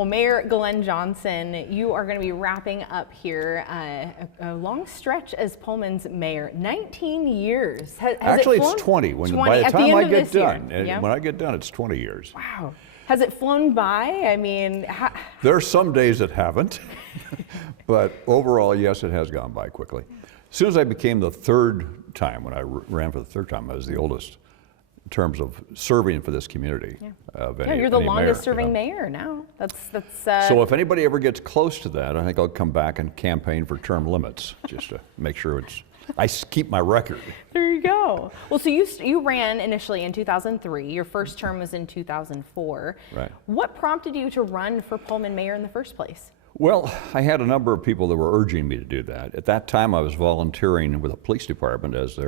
Well, Mayor Glenn Johnson, you are going to be wrapping up here a long stretch as Pullman's mayor. 19 years. Actually, it's 20. By the time I get done, yeah. when I get done, it's 20 years. Wow. Has it flown by? I mean, there are some days that haven't, but overall, yes, it has gone by quickly. As soon as I became the third time, when I ran for the third time, I was the oldest in terms of serving for this community. Yeah. You're the longest serving mayor now. So if anybody ever gets close to that, I think I'll come back and campaign for term limits just to make sure I keep my record. There you go. Well, so you ran initially in 2003. Your first term was in 2004. Right. What prompted you to run for Pullman mayor in the first place? Well, I had a number of people that were urging me to do that. At that time, I was volunteering with the police department as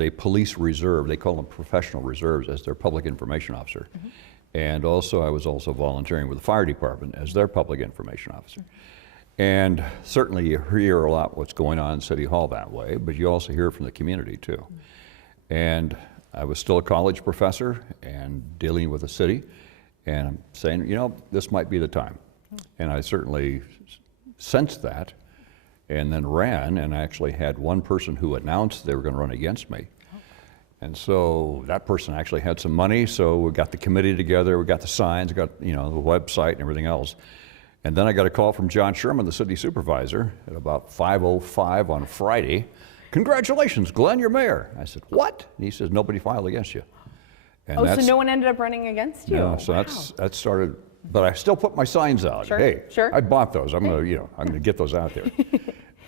a police reserve. They call them professional reserves, as their public information officer. Mm-hmm. And also, I was also volunteering with the fire department as their public information officer. Mm-hmm. And certainly you hear a lot what's going on in City Hall that way, but you also hear from the community too. Mm-hmm. And I was still a college professor and dealing with the city, and I'm saying, you know, this might be the time. Mm-hmm. And I certainly sensed that, and then ran, and I actually had one person who announced they were going to run against me. And so that person actually had some money, so we got the committee together, we got the signs, got the website and everything else. And then I got a call from John Sherman, the city supervisor, at about 5:05 on Friday. "Congratulations, Glenn, you're mayor." I said, "What?" And he says, "Nobody filed against you." And so no one ended up running against you? No, so wow. that started, but I still put my signs out. Sure, hey, sure. I bought those. I'm gonna get those out there.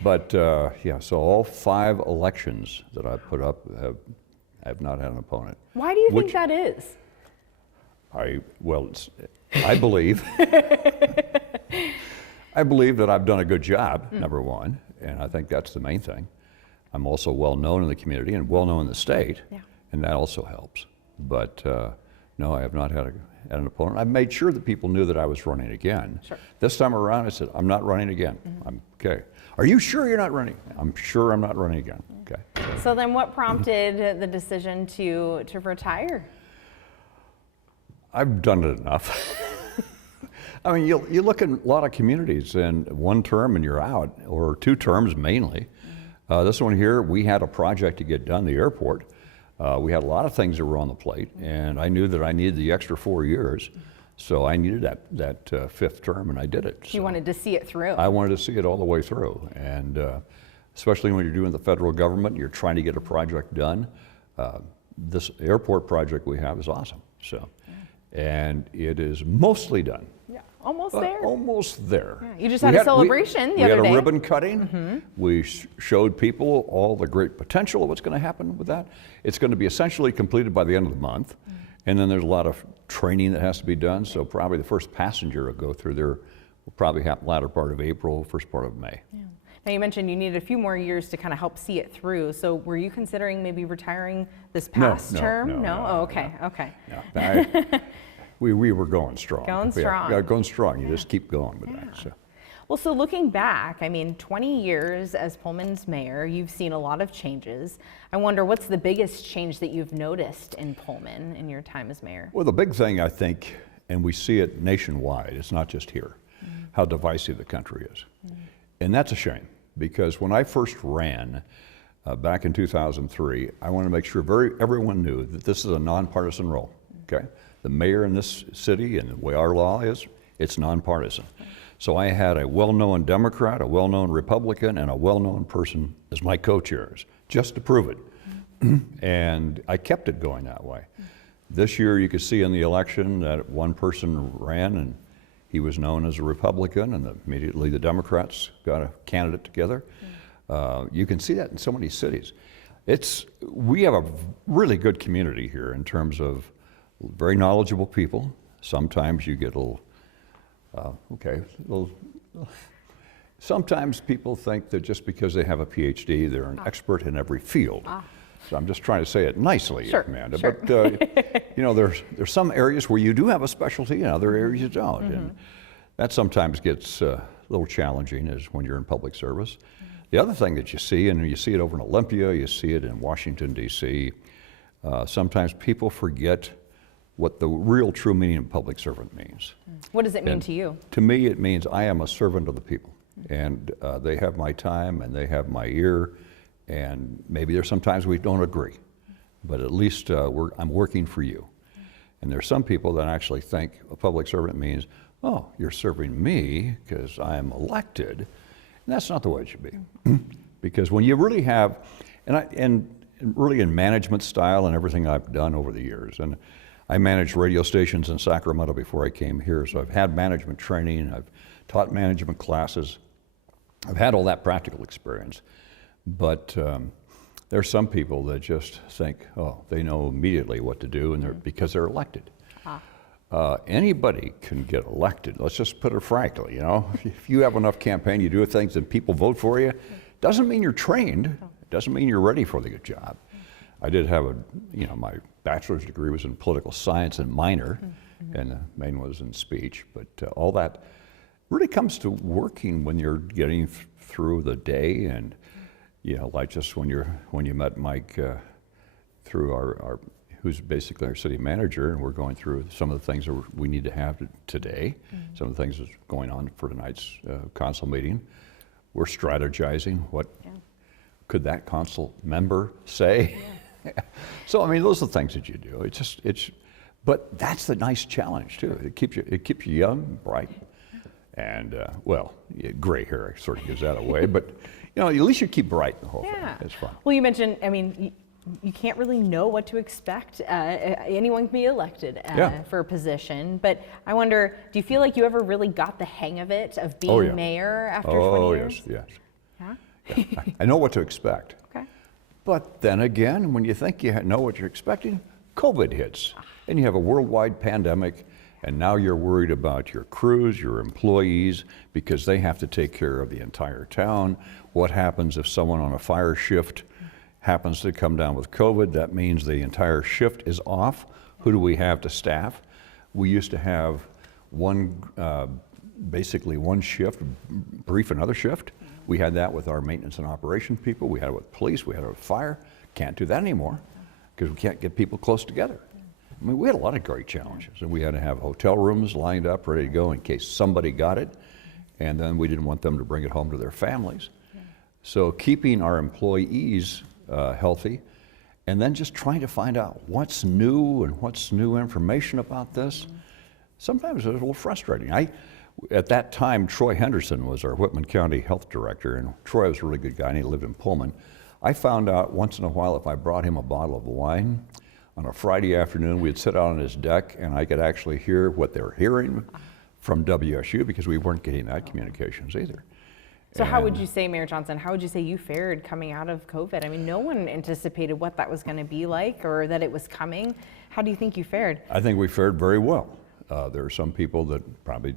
But yeah, so all 5 elections that I put up have not had an opponent. Why do you think that is? I believe I believe that I've done a good job, number one, and I think that's the main thing. I'm also well known in the community and well known in the state, and that also helps. But no, I have not had an opponent. I made sure that people knew that I was running again. Sure. This time around, I said, "I'm not running again." Mm-hmm. I'm okay. "Are you sure you're not running?" "I'm sure I'm not running again." Okay. So then what prompted the decision to retire? I've done it enough. I mean, you look at a lot of communities, and 1 term and you're out, or 2 terms mainly. Mm-hmm. This one here, we had a project to get done, the airport. We had a lot of things that were on the plate, and I knew that I needed the extra 4 years, so I needed that 5th term, and I did it. You wanted to see it through. I wanted to see it all the way through, and especially when you're doing the federal government, you're trying to get a project done. This airport project we have is awesome, so, and it is mostly done. Yeah, almost there. Almost there. Yeah, you just had a celebration the other day. We had a ribbon cutting. Mm-hmm. We showed people all the great potential of what's going to happen with that. It's going to be essentially completed by the end of the month. Mm-hmm. And then there's a lot of training that has to be done. So probably the first passenger will go through there will probably happen latter part of April, first part of May. Yeah. Now you mentioned you needed a few more years to kind of help see it through. So were you considering maybe retiring this past term? No. Oh, okay, okay. No. We were going strong. Going strong. Yeah, going strong. You just keep going with that. So. Well, so looking back, I mean, 20 years as Pullman's mayor, you've seen a lot of changes. I wonder, what's the biggest change that you've noticed in Pullman in your time as mayor? Well, the big thing, I think, and we see it nationwide, it's not just here, how divisive the country is. And that's a shame, because when I first ran back in 2003, I wanted to make sure everyone knew that this is a nonpartisan role, okay? The mayor in this city, and the way our law is, it's nonpartisan. So I had a well-known Democrat, a well-known Republican, and a well-known person as my co-chairs, just to prove it. And I kept it going that way. This year, you could see in the election that one person ran, and he was known as a Republican, and immediately the Democrats got a candidate together. You can see that in so many cities. We have a really good community here in terms of very knowledgeable people. Sometimes you get a little, sometimes people think that just because they have a PhD, they're an expert in every field. So I'm just trying to say it nicely, Amanda. Sure. But there's some areas where you do have a specialty, and other areas you don't. And that sometimes gets a little challenging is when you're in public service. The other thing that you see, and you see it over in Olympia, you see it in Washington, D.C., sometimes people forget what the real true meaning of public servant means. What does it mean And to you? To me, it means I am a servant of the people, and they have my time and they have my ear, and maybe there's sometimes we don't agree, but at least I'm working for you. And there's some people that actually think a public servant means, oh, you're serving me because I am elected. And that's not the way it should be. Because when you really have, and really in management style and everything I've done over the years, and I managed radio stations in Sacramento before I came here, so I've had management training, I've taught management classes, I've had all that practical experience. But there's some people that just think, oh, they know immediately what to do, and because they're elected. Anybody can get elected. Let's just put it frankly, you know. If you have enough campaign, you do things, and people vote for you, doesn't mean you're trained. It doesn't mean you're ready for the job. I did have my bachelor's degree was in political science and minor, and the main was in speech. But all that really comes to working when you're getting through the day, and like just when you met Mike through our who's basically our city manager, and we're going through some of the things that we need to have today, some of the things that's going on for tonight's council meeting. We're strategizing what could that council member say. So I mean, those are the things that you do. But that's the nice challenge too. It keeps you young, bright, and gray hair sort of gives that away. But at least you keep bright in the whole thing. It's fun. Well, you mentioned, I mean, you can't really know what to expect. Anyone can be elected for a position, but I wonder, do you feel like you ever really got the hang of it, of being mayor after 20 years? Yes. Yeah? I know what to expect. Okay. But then again, when you think you know what you're expecting, COVID hits, and you have a worldwide pandemic, and now you're worried about your crews, your employees, because they have to take care of the entire town. What happens if someone on a fire shift happens to come down with COVID? That means the entire shift is off. Who do we have to staff? We used to have basically one shift brief another shift. We had that with our maintenance and operation people. We had it with police. We had it with fire. Can't do that anymore because we can't get people close together. I mean, we had a lot of great challenges, and we had to have hotel rooms lined up, ready to go in case somebody got it, and then we didn't want them to bring it home to their families. So keeping our employees healthy, and then just trying to find out what's new and what's new information about this. Sometimes it was a little frustrating. At that time, Troy Henderson was our Whitman County Health Director, and Troy was a really good guy, and he lived in Pullman. I found out once in a while if I brought him a bottle of wine, on a Friday afternoon, we'd sit out on his deck, and I could actually hear what they were hearing from WSU, because we weren't getting that communications either. So how would you say, Mayor Johnson, how would you say you fared coming out of COVID? I mean, no one anticipated what that was going to be like or that it was coming. How do you think you fared? I think we fared very well. There are some people that probably,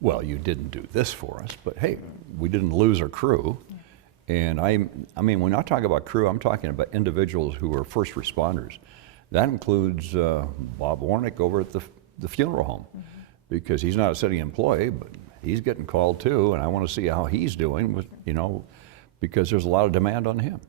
well, you didn't do this for us, but hey, we didn't lose our crew. And I mean, when I talk about crew, I'm talking about individuals who are first responders. That includes Bob Warnick over at the funeral home, because he's not a city employee, but he's getting called too, and I want to see how he's doing, because there's a lot of demand on him.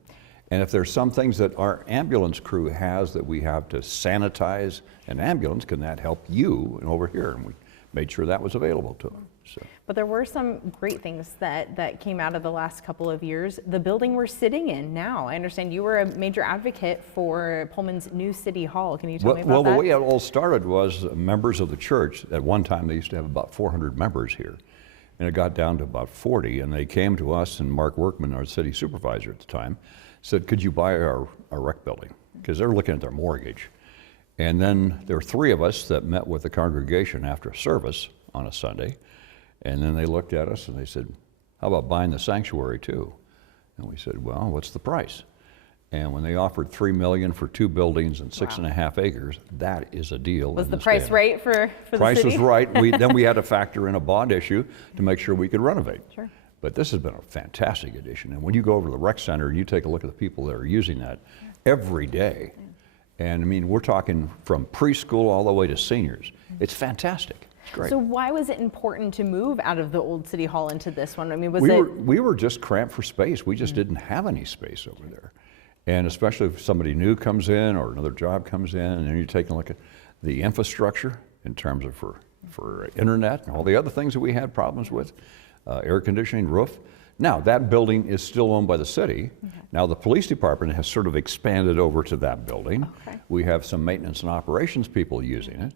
And if there's some things that our ambulance crew has that we have to sanitize an ambulance, can that help you? And over here, and we made sure that was available to them. So. But there were some great things that came out of the last couple of years. The building we're sitting in now, I understand you were a major advocate for Pullman's new city hall. Can you tell me about that? Well, the way it all started was members of the church. At one time, they used to have about 400 members here. And it got down to about 40, and they came to us, and Mark Workman, our city supervisor at the time, said, could you buy our rec building? Because they're looking at their mortgage. And then there were 3 of us that met with the congregation after a service on a Sunday. And then they looked at us and they said, how about buying the sanctuary too? And we said, well, what's the price? And when they offered $3 million for 2 buildings and 6.5 acres, that is a deal. Was the price right for the city? Price was right. Then we had to factor in a bond issue to make sure we could renovate. Sure. But this has been a fantastic addition. And when you go over to the rec center and you take a look at the people that are using that every day, and I mean, we're talking from preschool all the way to seniors. It's fantastic. It's great. So why was it important to move out of the old city hall into this one? I mean, we were just cramped for space. We just didn't have any space over there. And especially if somebody new comes in or another job comes in, and then you're taking a look at, the infrastructure in terms of for internet and all the other things that we had problems with, air conditioning, roof. Now, that building is still owned by the city. Okay. Now, the police department has sort of expanded over to that building. Okay. We have some maintenance and operations people using it.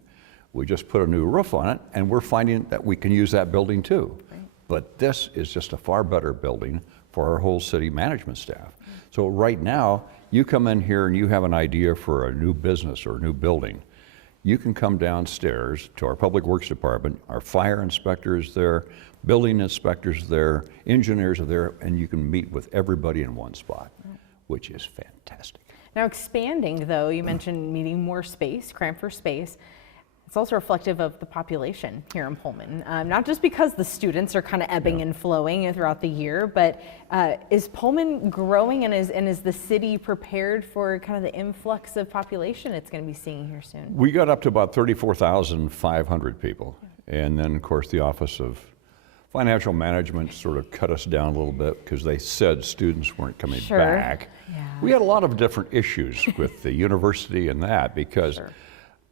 We just put a new roof on it, and we're finding that we can use that building too. Right. But this is just a far better building for our whole city management staff. So right now, you come in here and you have an idea for a new business or a new building. You can come downstairs to our Public Works Department, our fire inspector is there, building inspectors are there, engineers are there, and you can meet with everybody in one spot, which is fantastic. Now expanding though, you mentioned needing more space, cramp for space. It's also reflective of the population here in Pullman, not just because the students are kind of ebbing and flowing throughout the year, but is Pullman growing, and is the city prepared for kind of the influx of population it's going to be seeing here soon? We got up to about 34,500 people, and then of course the Office of Financial Management sort of cut us down a little bit because they said students weren't coming back. Yeah. We had a lot of different issues with the university and that because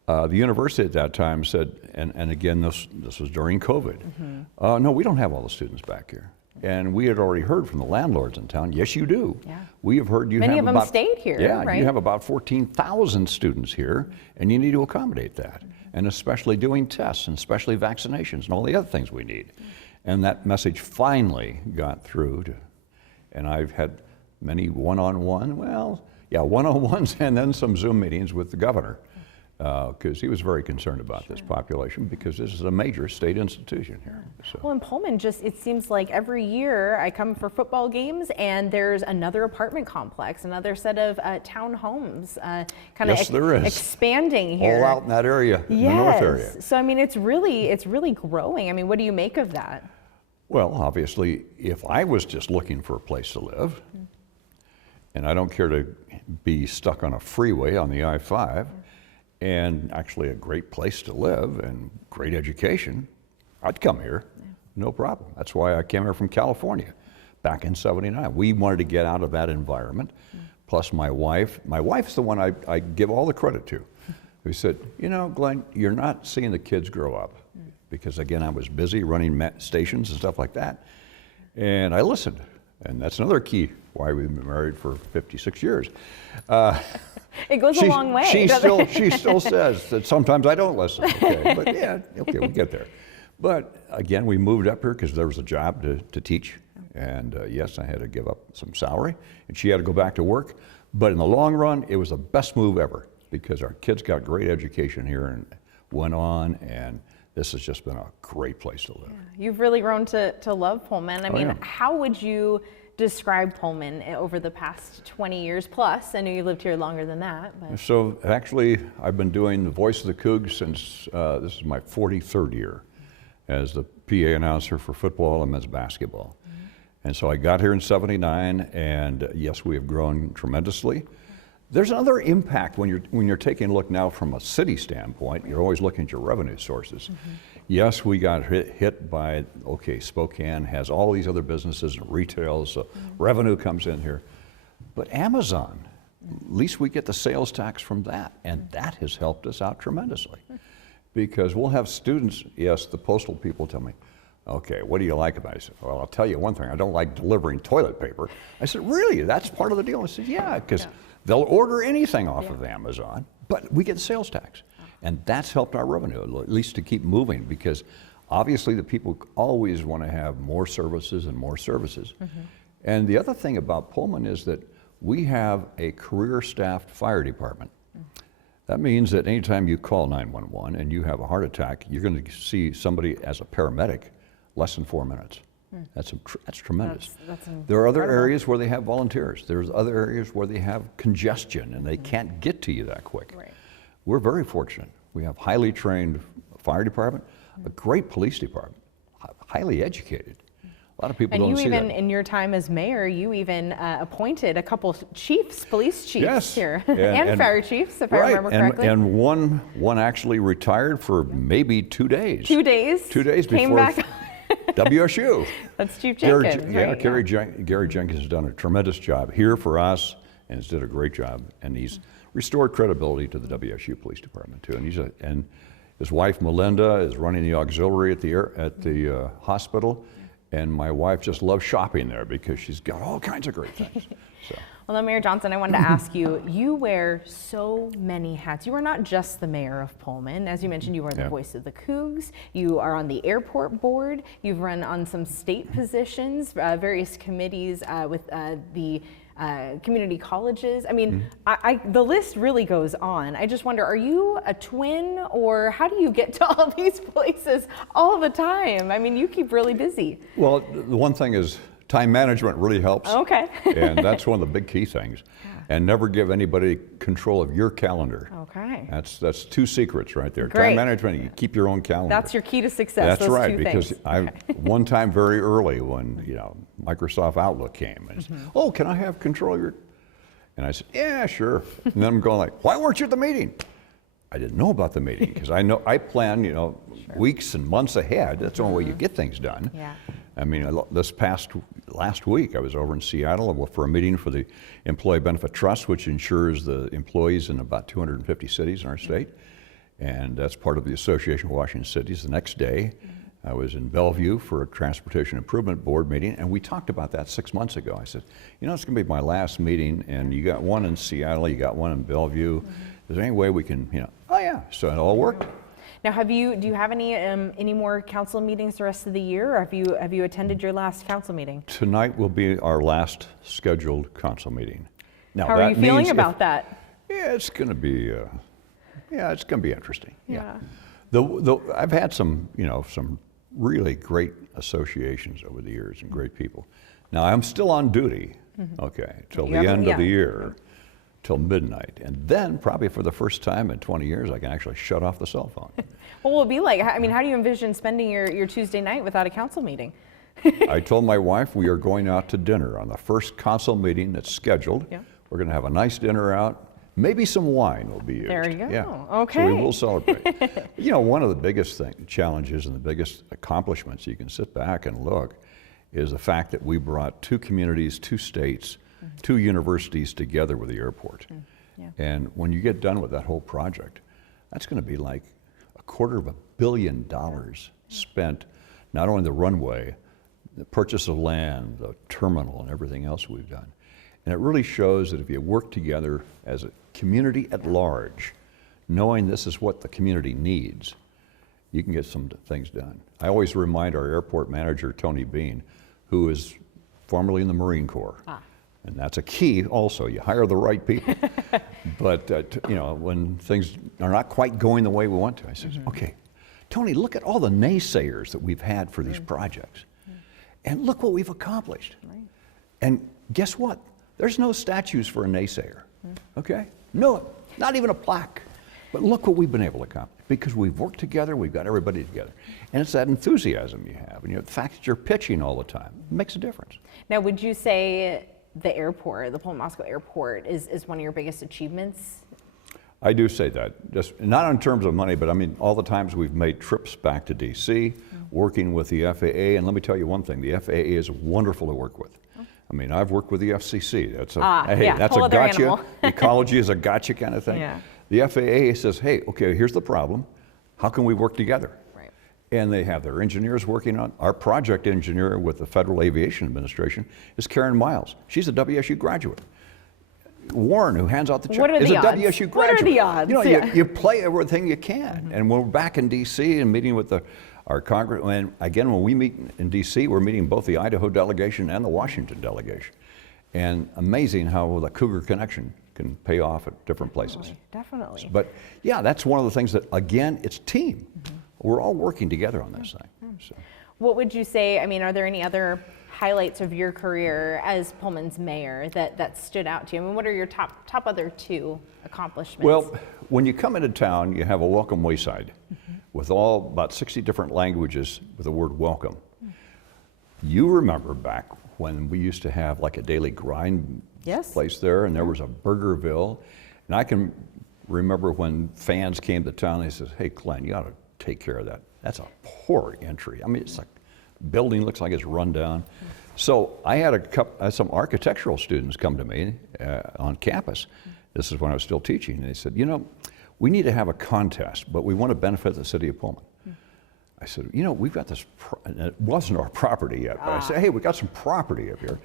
the university at that time said, and again, this was during COVID, no, we don't have all the students back here. And we had already heard from the landlords in town, yes, you do. Yeah. We have heard you Many have of them stayed here, yeah, right? You have about 14,000 students here, and you need to accommodate that. And especially doing tests, and especially vaccinations, and all the other things we need. And that message finally got through and I've had many one-on-ones and then some Zoom meetings with the governor. Because he was very concerned about this population because this is a major state institution here. So. Well, in Pullman, it seems like every year I come for football games and there's another apartment complex, another set of townhomes kind of expanding here. All out in that area, in the north area. So, I mean, it's really growing. I mean, what do you make of that? Well, obviously, if I was just looking for a place to live, and I don't care to be stuck on a freeway on the I-5, and actually a great place to live and great education, I'd come here, no problem. That's why I came here from California back in '79. We wanted to get out of that environment. Plus my wife's the one I give all the credit to, who said, you know, Glenn, you're not seeing the kids grow up. Because again, I was busy running stations and stuff like that. And I listened. And that's another key why we've been married for 56 years. It goes a long way. She still says that sometimes I don't listen. Okay, but yeah, okay, we get there. But again, we moved up here because there was a job to teach. And yes, I had to give up some salary, and she had to go back to work. But in the long run, it was the best move ever because our kids got great education here and went on, and this has just been a great place to live. Yeah. You've really grown to love Pullman. I mean, how would you describe Pullman over the past 20 years plus? I know you lived here longer than that. But. So actually, I've been doing the Voice of the Cougs since this is my 43rd year as the PA announcer for football and men's basketball. And so I got here in '79, and yes, we have grown tremendously. There's another impact when you're taking a look now from a city standpoint. You're always looking at your revenue sources. Yes, we got hit by, okay, Spokane has all these other businesses and retail, so revenue comes in here. But Amazon, at least we get the sales tax from that, and that has helped us out tremendously. Because we'll have students, yes, the postal people tell me, okay, what do you like about it? I said, well, I'll tell you one thing, I don't like delivering toilet paper. I said, really, that's part of the deal? I said, yeah, because they'll order anything off of Amazon, but we get sales tax. And that's helped our revenue, at least to keep moving, because obviously the people always want to have more services and more services. And the other thing about Pullman is that we have a career-staffed fire department. That means that anytime you call 911 and you have a heart attack, you're going to see somebody as a paramedic less than 4 minutes. That's tremendous. There are other areas where they have volunteers. There's other areas where they have congestion and they can't get to you that quick. We're very fortunate. We have highly trained fire department, a great police department, highly educated. A lot of people don't see that. And you even, in your time as mayor, you even appointed a couple chiefs, police chiefs here, and fire chiefs, if I remember correctly. And one actually retired for maybe 2 days. 2 days? 2 days Came before back. WSU. That's Chief Jenkins, Gary Jenkins has done a tremendous job here for us, and has did a great job. And he's restored credibility to the WSU Police Department too. And his wife Melinda is running the auxiliary at the hospital, and my wife just loves shopping there because she's got all kinds of great things. So. Well, now, Mayor Johnson, I wanted to ask you, you wear so many hats. You are not just the mayor of Pullman. As you mentioned, you are the voice of the Cougs. You are on the airport board. You've run on some state positions, various committees with the community colleges. I mean, the list really goes on. I just wonder, are you a twin, or how do you get to all these places all the time? I mean, you keep really busy. Well, the one thing is time management really helps. Okay. And that's one of the big key things. And never give anybody control of your calendar. Okay. That's two secrets right there. Great. Time management, you keep your own calendar. That's your key to success. That's those right, two because things. one time very early when Microsoft Outlook came, and said, oh, can I have control of your? And I said, yeah, sure. And then I'm going like, why weren't you at the meeting? I didn't know about the meeting because I plan weeks and months ahead. That's the only way you get things done. Yeah. I mean, last week I was over in Seattle for a meeting for the Employee Benefit Trust, which insures the employees in about 250 cities in our state. And that's part of the Association of Washington Cities. The next day, I was in Bellevue for a Transportation Improvement Board meeting, and we talked about that 6 months ago. I said, it's going to be my last meeting, and you got one in Seattle, you got one in Bellevue. Is there any way we can, oh yeah, so it all worked. Now, do you have any more council meetings the rest of the year, or have you attended your last council meeting? Tonight will be our last scheduled council meeting. Now, how are you feeling about that? Yeah, it's going to be, it's going to be interesting. Yeah. I've had some really great associations over the years and great people. Now, I'm still on duty, till the end of the year. Till midnight, and then probably for the first time in 20 years I can actually shut off the cell phone. What will it be like? I mean, how do you envision spending your Tuesday night without a council meeting? I told my wife we are going out to dinner on the first council meeting that's scheduled. Yeah. We're going to have a nice dinner out. Maybe some wine will be used. There you go. Yeah. Okay. So we will celebrate. One of the biggest challenges and the biggest accomplishments, you can sit back and look, is the fact that we brought two communities, two states, two universities together with the airport. Yeah. And when you get done with that whole project, that's going to be like $250 million spent, not only the runway, the purchase of land, the terminal, and everything else we've done. And it really shows that if you work together as a community at large, knowing this is what the community needs, you can get some things done. I always remind our airport manager, Tony Bean, who is formerly in the Marine Corps. And that's a key also, you hire the right people. But when things are not quite going the way we want to, I said, okay, Tony, look at all the naysayers that we've had for these projects. And look what we've accomplished. And guess what? There's no statues for a naysayer, okay? No, not even a plaque. But look what we've been able to accomplish, because we've worked together, we've got everybody together. And it's that enthusiasm you have, and the fact that you're pitching all the time makes a difference. Now, would you say the airport, the Pullman Moscow Airport, is one of your biggest achievements? I do say that, just not in terms of money, but I mean all the times we've made trips back to DC, working with the FAA, and let me tell you one thing, the FAA is wonderful to work with. I mean, I've worked with the FCC. That's that's a gotcha. Ecology is a gotcha kind of thing. Yeah. The FAA says, hey, okay, here's the problem. How can we work together? Right. And they have their engineers working on. Our project engineer with the Federal Aviation Administration is Karen Miles. She's a WSU graduate. Warren, who hands out the check, is a WSU graduate. What are the odds? You play everything you can. And when we're back in D.C. and meeting with our Congress, and again, when we meet in D.C., we're meeting both the Idaho delegation and the Washington delegation. And amazing how the Cougar connection can pay off at different places. Definitely. But yeah, that's one of the things that, again, it's team. We're all working together on this thing. So. What would you say, I mean, are there any other highlights of your career as Pullman's mayor that stood out to you? I mean, what are your top other two accomplishments? Well, when you come into town, you have a welcome wayside with about 60 different languages with the word welcome. You remember back when we used to have like a daily grind place there, and there was a Burgerville. And I can remember when fans came to town, they said, hey, Glenn, you ought to take care of that. That's a poor entry. I mean, it's like, building looks like it's run down. So I had some architectural students come to me on campus. This is when I was still teaching. And they said, you know, we need to have a contest, but we want to benefit the city of Pullman. I said, you know, we've got this, and it wasn't our property yet, but I said, hey, we got some property up here.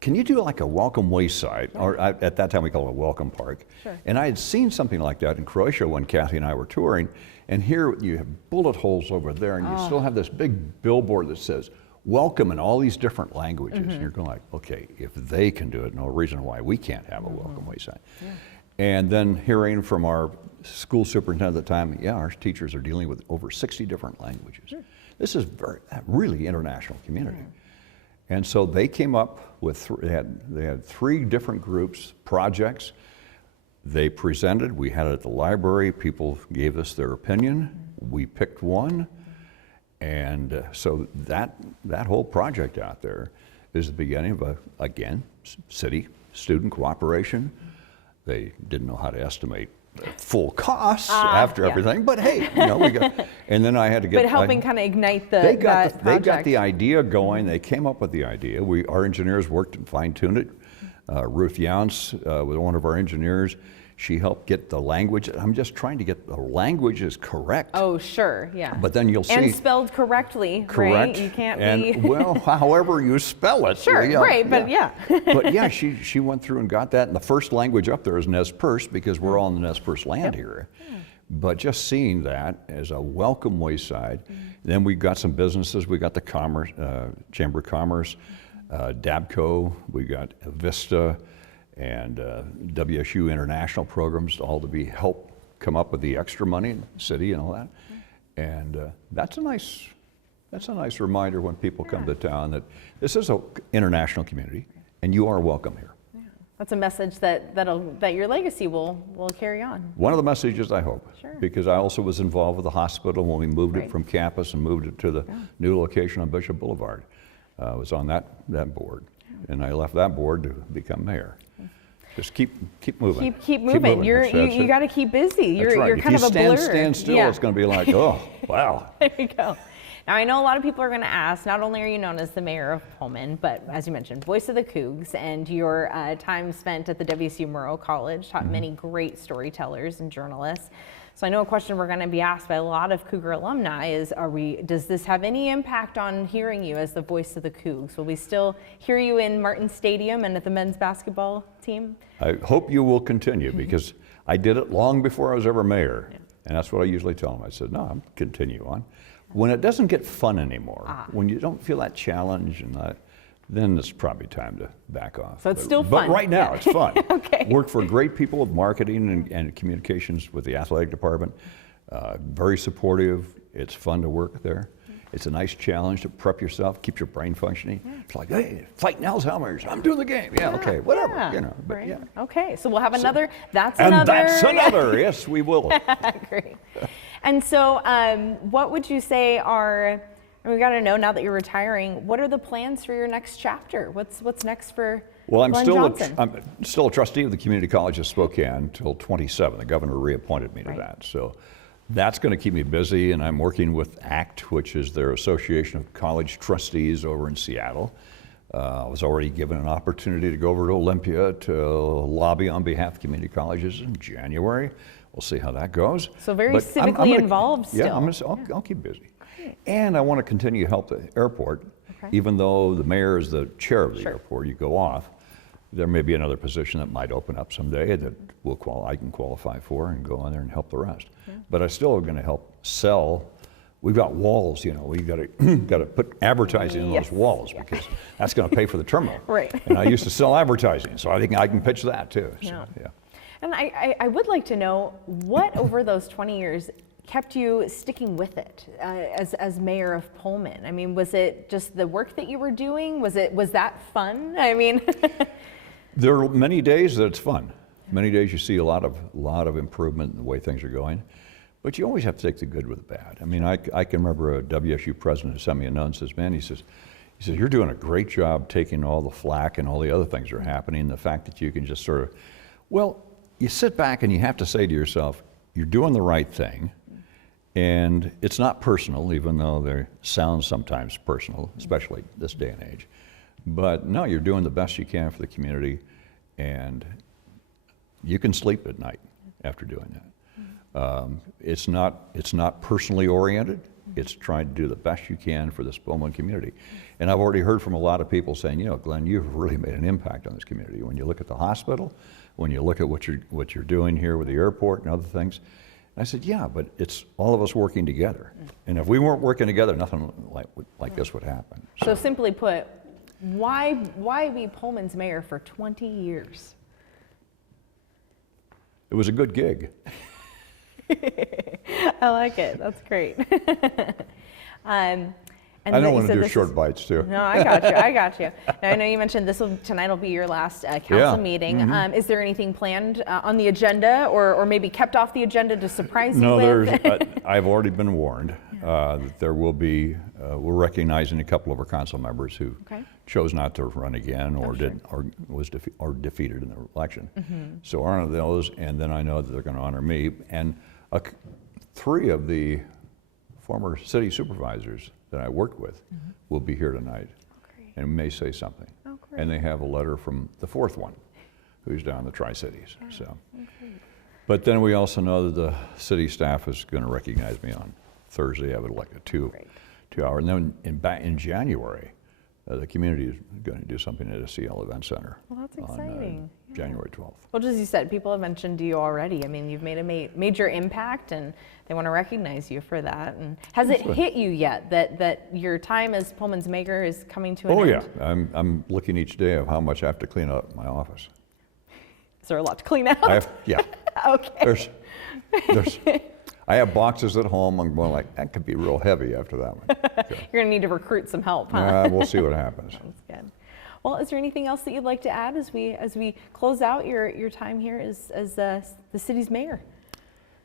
Can you do like a welcome wayside? Or at that time we called it a welcome park. Sure. And I had seen something like that in Croatia when Kathy and I were touring. And here you have bullet holes over there, and you still have this big billboard that says, welcome in all these different languages. And you're going like, okay, if they can do it, no reason why we can't have a welcome wayside. Yeah. And then hearing from our school superintendent at the time, yeah, our teachers are dealing with over 60 different languages. Sure. This is really international community. And so they came up with, they had 3 different groups, projects. They presented, we had it at the library, people gave us their opinion, we picked one, and so that whole project out there is the beginning of, again, city student cooperation. They didn't know how to estimate full costs after everything, but hey, you know, we got, and then I had to get. But helping kind of ignite the they got the idea going. They came up with the idea. Our engineers worked and fine-tuned it. Ruth Younce was one of our engineers. She helped get the language. I'm just trying to get the languages correct. Oh, sure, yeah. But then you'll see. And spelled correctly, correct. Right? You can't be. Well, however you spell it. Sure, yeah, right, but yeah. But yeah, she went through and got that. And the first language up there is Nez Perce because we're all in the Nez Perce land here. But just seeing that as a welcome wayside. Then we got some businesses. We got the Commerce, Chamber of Commerce, DABCO, we got Vista, and WSU international programs, all to be help come up with the extra money in the city and all that. And that's a nice reminder when people come to town that this is an international community and you are welcome here. Yeah. That's a message that your legacy will carry on. One of the messages, I hope, because I also was involved with the hospital when we moved it from campus and moved it to the new location on Bishop Boulevard. I was on that board, and I left that board to become mayor. Just keep moving. Keep moving. You got to keep busy. You're kind of a blur. If you stand still, it's going to be like, oh, wow. There you go. Now, I know a lot of people are going to ask, not only are you known as the mayor of Pullman, but as you mentioned, voice of the Cougs, and your time spent at the WSU Murrow College taught many great storytellers and journalists. So I know a question we're going to be asked by a lot of Cougar alumni is, does this have any impact on hearing you as the voice of the Cougs? Will we still hear you in Martin Stadium and at the men's basketball team? I hope you will continue because I did it long before I was ever mayor. And that's what I usually tell them. I said, no, I'm continue on. When it doesn't get fun anymore, when you don't feel that challenge and that, then it's probably time to back off. So it's still fun. But right now, it's fun. Okay. Work for great people with marketing and communications with the athletic department. Very supportive. It's fun to work there. It's a nice challenge to prep yourself, keep your brain functioning. It's like, hey, fighting Alzheimer's. I'm doing the game. Yeah, okay, whatever. You know, but yeah. Okay, so we'll have another. That's another. Yes, we will. Great. And so, what would you say are? And we got to know now that you're retiring. What are the plans for your next chapter? What's next for? Well, I'm still a trustee of the Community College of Spokane until 27. The governor reappointed me to that, so that's going to keep me busy. And I'm working with ACT, which is their Association of College Trustees over in Seattle. I was already given an opportunity to go over to Olympia to lobby on behalf of community colleges in January. We'll see how that goes. So very civically involved still. Yeah, I'll keep busy. And I want to continue to help the airport, even though the mayor is the chair of the airport. You go off. There may be another position that might open up someday that I can qualify for and go on there and help the rest. But I'm still going to help sell. We've got walls, you know. We got to put advertising in those walls because that's going to pay for the terminal. Right. And I used to sell advertising, so I think I can pitch that too. So, yeah. And I would like to know what over those 20 years kept you sticking with it as mayor of Pullman? I mean, was it just the work that you were doing? Was that fun? I mean, there are many days that it's fun. Many days you see a lot of improvement in the way things are going, but you always have to take the good with the bad. I mean, I can remember a WSU president who sent me a note and says, "Man," he says, "you're doing a great job taking all the flack and all the other things that are happening. The fact that you can just sort of, well, you sit back and you have to say to yourself, you're doing the right thing." And it's not personal, even though they sound sometimes personal, especially this day and age. But no, you're doing the best you can for the community. And you can sleep at night after doing that. It's not personally oriented. It's trying to do the best you can for this Pullman community. And I've already heard from a lot of people saying, Glenn, you've really made an impact on this community. When you look at the hospital, when you look at what you're doing here with the airport and other things. And I said, yeah, but it's all of us working together. And if we weren't working together, nothing like this would happen. So simply put, why be Pullman's mayor for 20 years? It was a good gig. I like it. That's great. And I don't want to do short bites too. No, I got you. Now, I know you mentioned tonight will be your last council meeting. Is there anything planned on the agenda, or maybe kept off the agenda to surprise you with? No, I've already been warned that there will be. We're recognizing a couple of our council members who chose not to run again, or was defeated in the election. So honor those, and then I know that they're going to honor me. And 3 of the former city supervisors that I worked with will be here tonight and may say something. And they have a letter from the 4th one, who's down in the Tri-Cities. But then we also know that the city staff is going to recognize me on Thursday. I would like a 2-hour. And then in January, the community is going to do something at a CL Event Center. Well, that's exciting. On January 12th. Well, just as you said, people have mentioned you already. I mean, you've made a major impact, and they want to recognize you for that. And has it hit you yet that your time as Pullman's mayor is coming to an end? Oh yeah, I'm looking each day of how much I have to clean up my office. Is there a lot to clean out? Yeah. Okay. I have boxes at home. I'm going like, that could be real heavy after that one. So. You're going to need to recruit some help, huh? We'll see what happens. Sounds good. Well, is there anything else that you'd like to add as we close out your time here as the city's mayor?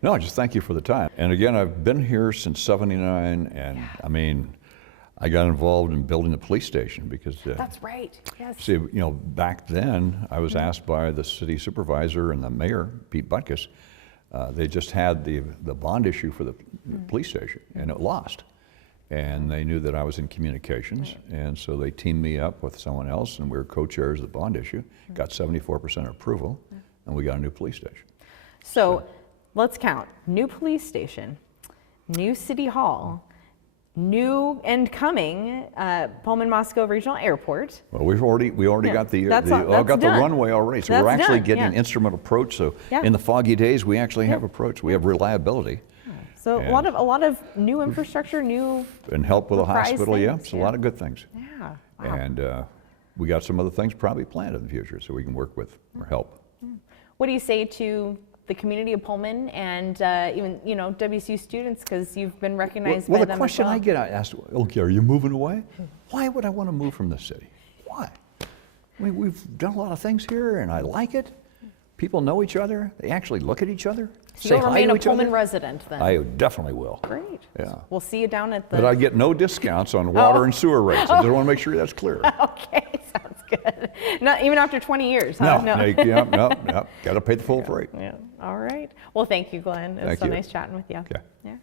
No, just thank you for the time. And again, I've been here since '79, and I mean, I got involved in building the police station because that's right. Yes. See, back then I was asked by the city supervisor and the mayor, Pete Butkus. They just had the bond issue for the police station, and it lost. And they knew that I was in communications, and so they teamed me up with someone else, and we were co-chairs of the bond issue, got 74% approval, and we got a new police station. So let's count. New police station, new city hall, new and coming Pullman Moscow Regional Airport. Well, we already got the runway already, so we're actually getting an instrument approach. So in the foggy days, we actually have approach. We have reliability. So a lot of new infrastructure, new and help with the hospital. things. Yeah, it's a lot of good things. Yeah. Wow. And we got some other things probably planned in the future, so we can work with or help. What do you say to the community of Pullman and even WSU students, because you've been recognized by them as well? The question I get asked, okay, are you moving away? Why would I want to move from this city? Why? I mean, we've done a lot of things here, and I like it. People know each other. They actually look at each other. So you'll remain a Pullman resident then? I definitely will. Great. Yeah. We'll see you down at the... But I get no discounts on water and sewer rates. I just want to make sure that's clear. Okay, sounds good. Not even after 20 years, huh? No. Got to pay the full freight. Yeah. All right. Well, thank you, Glenn. It was so nice chatting with you. Okay. Yeah.